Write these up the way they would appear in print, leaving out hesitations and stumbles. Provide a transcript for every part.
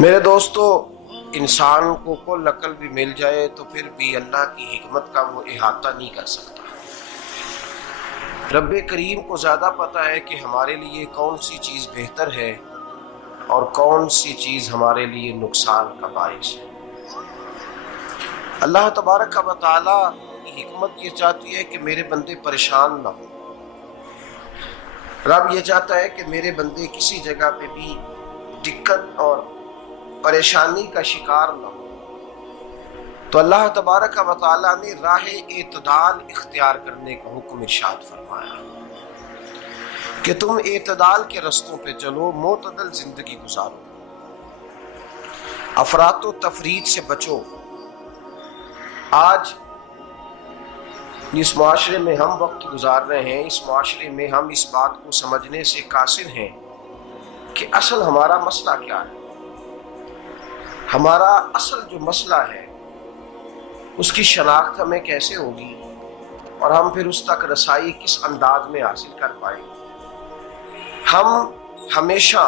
میرے دوستو، انسان کو کل عقل بھی مل جائے تو پھر بھی اللہ کی حکمت کا وہ احاطہ نہیں کر سکتا۔ رب کریم کو زیادہ پتہ ہے کہ ہمارے لیے کون سی چیز بہتر ہے اور کون سی چیز ہمارے لیے نقصان کا باعث ہے۔ اللہ تبارک و تعالیٰ کی حکمت یہ چاہتی ہے کہ میرے بندے پریشان نہ ہوں۔ رب یہ چاہتا ہے کہ میرے بندے کسی جگہ پہ بھی دقت اور پریشانی کا شکار نہ ہو، تو اللہ تبارک و تعالیٰ نے راہ اعتدال اختیار کرنے کا حکم ارشاد فرمایا کہ تم اعتدال کے رستوں پہ چلو، معتدل زندگی گزارو، افراط و تفریط سے بچو۔ آج جس معاشرے میں ہم وقت گزار رہے ہیں، اس معاشرے میں ہم اس بات کو سمجھنے سے قاصر ہیں کہ اصل ہمارا مسئلہ کیا ہے۔ ہمارا اصل جو مسئلہ ہے اس کی شناخت ہمیں کیسے ہوگی اور ہم پھر اس تک رسائی کس انداز میں حاصل کر پائیں گے۔ ہم ہمیشہ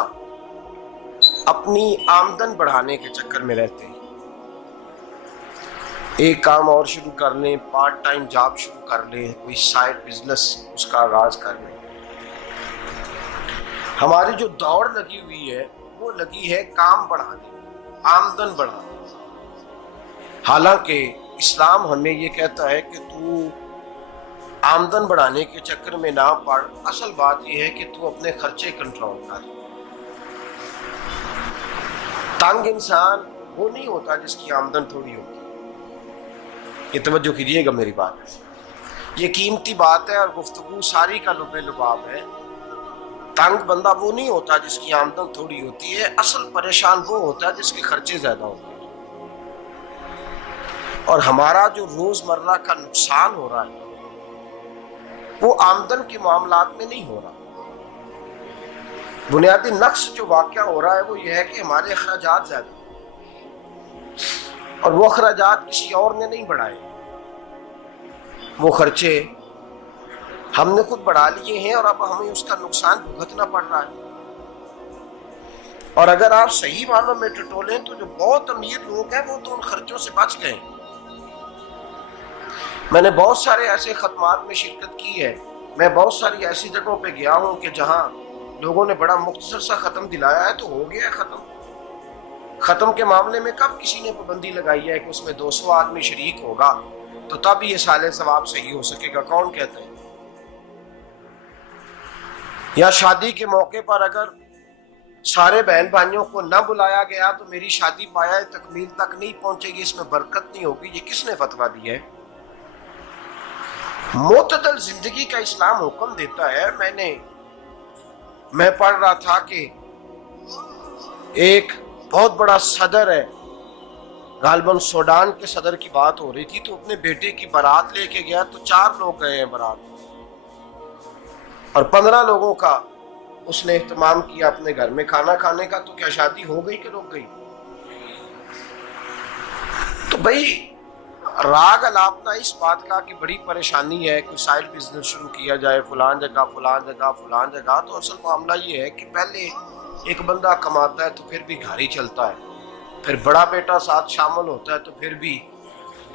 اپنی آمدن بڑھانے کے چکر میں رہتے ہیں، ایک کام اور شروع کر لیں، پارٹ ٹائم جاب شروع کر لیں، کوئی سائیڈ بزنس اس کا آغاز کر لیں۔ ہماری جو دوڑ لگی ہوئی ہے وہ لگی ہے کام بڑھانے، آمدن بڑھانے۔ حالانکہ اسلام ہمیں یہ کہتا ہے کہ تو آمدن بڑھانے کے چکر میں نہ پڑ، اصل بات یہ ہے کہ تو اپنے خرچے کنٹرول کر۔ تنگ انسان وہ نہیں ہوتا جس کی آمدن تھوڑی ہوتی۔ یہ توجہ کیجیے گا میری بات، یہ قیمتی بات ہے اور گفتگو ساری کا لب لباب ہے۔ تنگ بندہ وہ نہیں ہوتا جس کی آمدن تھوڑی ہوتی ہے، اصل پریشان وہ ہوتا ہے جس کے خرچے زیادہ ہوتے ہیں۔ اور ہمارا جو روزمرہ کا نقصان ہو رہا ہے وہ آمدن کے معاملات میں نہیں ہو رہا۔ بنیادی نقص جو واقعہ ہو رہا ہے وہ یہ ہے کہ ہمارے اخراجات زیادہ ہیں، اور وہ اخراجات کسی اور نے نہیں بڑھائے، وہ خرچے ہم نے خود بڑھا لیے ہیں اور اب ہمیں اس کا نقصان بھگتنا پڑ رہا ہے۔ اور اگر آپ صحیح معنوں میں ٹٹولیں تو جو بہت امیر لوگ ہیں وہ تو ان خرچوں سے بچ گئے۔ میں نے بہت سارے ایسے ختمات میں شرکت کی ہے، میں بہت ساری ایسی جگہوں پہ گیا ہوں کہ جہاں لوگوں نے بڑا مختصر سا ختم دلایا ہے تو ہو گیا ہے ختم۔ ختم کے معاملے میں کب کسی نے پابندی لگائی ہے کہ اس میں 200 آدمی شریک ہوگا تو تب یہ سال ثواب صحیح ہو سکے گا؟ کون کہتا ہے؟ یا شادی کے موقع پر اگر سارے بہن بھائیوں کو نہ بلایا گیا تو میری شادی پایہ تکمیل تک نہیں پہنچے گی، اس میں برکت نہیں ہوگی، یہ کس نے فتویٰ دیا ہے؟ معتدل زندگی کا اسلام حکم دیتا ہے۔ میں پڑھ رہا تھا کہ ایک بہت بڑا صدر ہے، غالباً سوڈان کے صدر کی بات ہو رہی تھی، تو اپنے بیٹے کی بارات لے کے گیا تو 4 لوگ گئے ہیں بارات، اور 15 لوگوں کا اس نے اہتمام کیا اپنے گھر میں کھانا کھانے کا۔ تو کیا شادی ہو گئی کہ رک گئی؟ تو بھائی راگ الاپنا اس بات کا کہ بڑی پریشانی ہے، کوئی سائیڈ بزنس شروع کیا جائے فلان جگہ فلان جگہ فلان جگہ، تو اصل معاملہ یہ ہے کہ پہلے ایک بندہ کماتا ہے تو پھر بھی گھر ہی چلتا ہے، پھر بڑا بیٹا ساتھ شامل ہوتا ہے تو پھر بھی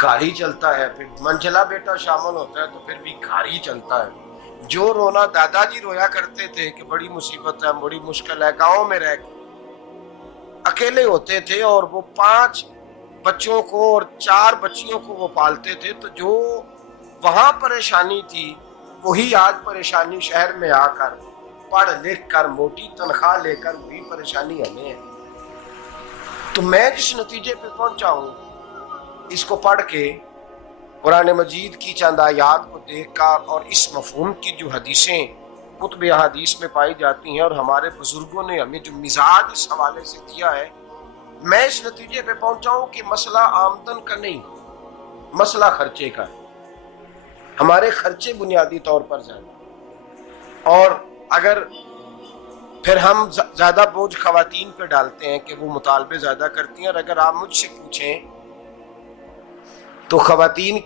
گھر ہی چلتا ہے، پھر منجلا بیٹا شامل ہوتا ہے تو پھر بھی گھر ہی چلتا ہے۔ جو رونا دادا جی رویا کرتے تھے کہ بڑی مصیبت ہے، بڑی مشکل ہے، گاؤں میں رہ کے اکیلے ہوتے تھے اور وہ 5 بچوں کو اور 4 بچیوں کو وہ پالتے تھے، تو جو وہاں پریشانی تھی وہی آج پریشانی شہر میں آ کر پڑھ لکھ کر موٹی تنخواہ لے کر وہی پریشانی ہمیں ہے۔ تو میں جس نتیجے پہ پہنچا ہوں اس کو پڑھ کے، قرآن مجید کی چند آیات کو دیکھ کر اور اس مفہوم کی جو حدیثیں کتب احادیث میں پائی جاتی ہیں اور ہمارے بزرگوں نے ہمیں جو مزاج اس حوالے سے دیا ہے، میں اس نتیجے پہ پہنچا ہوں کہ مسئلہ آمدن کا نہیں، مسئلہ خرچے کا ہے۔ ہمارے خرچے بنیادی طور پر زیادہ، اور اگر پھر ہم زیادہ بوجھ خواتین پہ ڈالتے ہیں کہ وہ مطالبے زیادہ کرتی ہیں، اور اگر آپ مجھ سے پوچھیں تو خواتین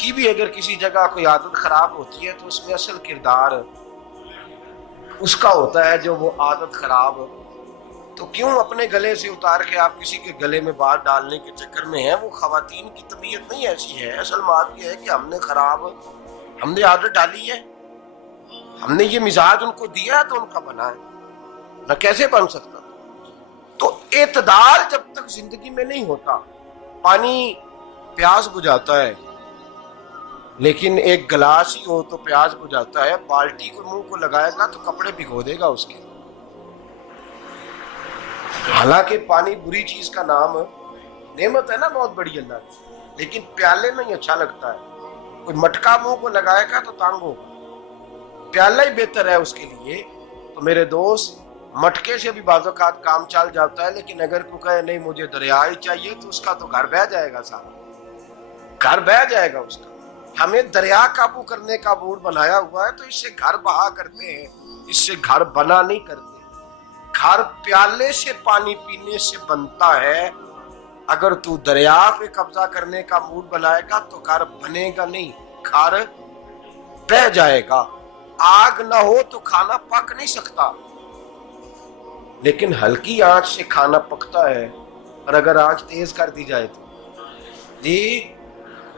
کی بھی اگر کسی جگہ کوئی عادت خراب ہوتی ہے تو اس میں اصل کردار اس کا ہوتا ہے جو وہ عادت خراب تو کیوں اپنے گلے سے اتار کے آپ کسی کے گلے میں بات ڈالنے کے چکر میں ہیں؟ وہ خواتین کی طبیعت نہیں ایسی ہے. اصل بات یہ ہے کہ ہم نے عادت ڈالی ہے، ہم نے یہ مزاج ان کو دیا ہے تو ان کا بنا ہے، نہ کیسے بن سکتا. تو اعتدال جب تک زندگی میں نہیں ہوتا، پانی پیاس بجھاتا ہے لیکن ایک گلاس ہی ہو تو پیاس بجھاتا ہے، بالٹی کو منہ کو لگائے گا تو کپڑے بھگو دے گا اس کے. حالانکہ پانی بری چیز کا نام نعمت ہے نا بہت بڑی اللہ کی، لیکن پیالے میں ہی اچھا لگتا ہے. کوئی مٹکا منہ کو لگائے گا تو تانگ ہوگا، پیالہ ہی بہتر ہے اس کے لیے. تو میرے دوست، مٹکے سے بھی بعض اوقات کام چل جاتا ہے، لیکن اگر کوئی کہے نہیں مجھے دریا ہی چاہیے تو اس کا تو گھر بہ جائے گا، سارا گھر بہ جائے گا اس کا. ہمیں دریا قابو کرنے کا موڈ بنایا ہوا ہے تو اس سے گھر بہا کرتے ہیں، اس سے گھر بنا نہیں کرتے. گھر پیالے سے پانی پینے سے بنتا ہے. اگر تو دریا پہ قبضہ کرنے کا موڈ بنائے گا تو گھر بنے گا نہیں، گھر بہ جائے گا. آگ نہ ہو تو کھانا پک نہیں سکتا، لیکن ہلکی آنچ سے کھانا پکتا ہے. اور اگر آنچ تیز کر دی جائے تو جی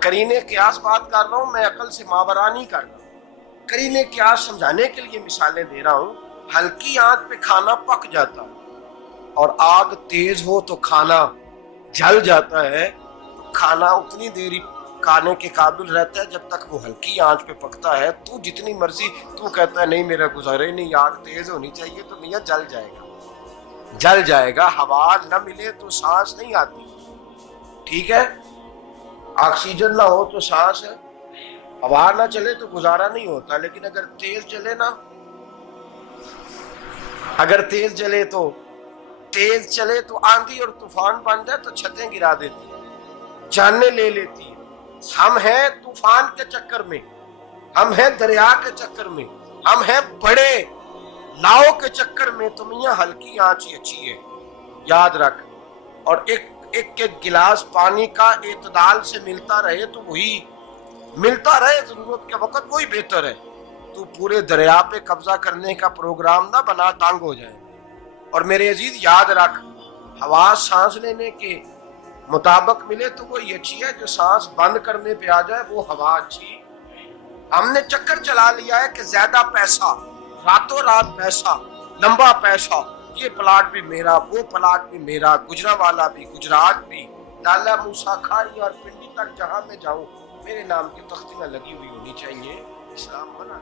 قرینے قیاس بات کر رہا ہوں، میں عقل سے ماورا نہیں کر رہا. قرینے قیاس سمجھانے کے لیے مثالیں دے رہا ہوں. ہلکی آنچ پہ کھانا پک جاتا ہے اور آگ تیز ہو تو کھانا جل جاتا ہے. کھانا اتنی دیر کھانے کے قابل رہتا ہے جب تک وہ ہلکی آنچ پہ پکتا ہے. تو جتنی مرضی تو کہتا ہے نہیں میرا گزارے نہیں، آگ تیز ہونی چاہیے، تو میاں جل جائے گا، جل جائے گا. ہوا نہ ملے تو سانس نہیں آتی، ٹھیک ہے؟ آکسیجن نہ ہو تو سانس ہے، ہوا نہ چلے تو گزارا نہیں ہوتا. لیکن اگر تیز چلے نا، اگر تیز چلے تو آندھی اور طوفان بن جائے تو چھتیں گرا دیتی ہے، جانیں لے لیتی ہے. ہم ہیں طوفان کے چکر میں، ہم ہیں دریا کے چکر میں، ہم ہیں بڑے ناؤ کے چکر میں. تو میاں ہلکی آنچ ہی اچھی ہے، یاد رکھ. اور ایک گلاس پانی کا اعتدال سے ملتا رہے تو وہی ملتا رہے، ضرورت کے وقت وہی بہتر ہے. تو پورے دریا پہ قبضہ کرنے کا پروگرام نہ بنا، تانگ ہو جائے. اور میرے عزیز یاد رکھ، ہوا سانس لینے کے مطابق ملے تو وہی اچھی ہے، جو سانس بند کرنے پہ آ جائے وہ ہوا اچھی. ہم نے چکر چلا لیا ہے کہ زیادہ پیسہ، راتوں رات پیسہ، لمبا پیسہ، یہ پلاٹ بھی میرا، وہ پلاٹ بھی میرا، گجرانوالا بھی، گجرات بھی، لالا موسیٰ کھاری اور پنڈی تک جہاں میں جاؤں میرے نام کی تختیاں لگی ہوئی ہونی چاہیے. اسلام منع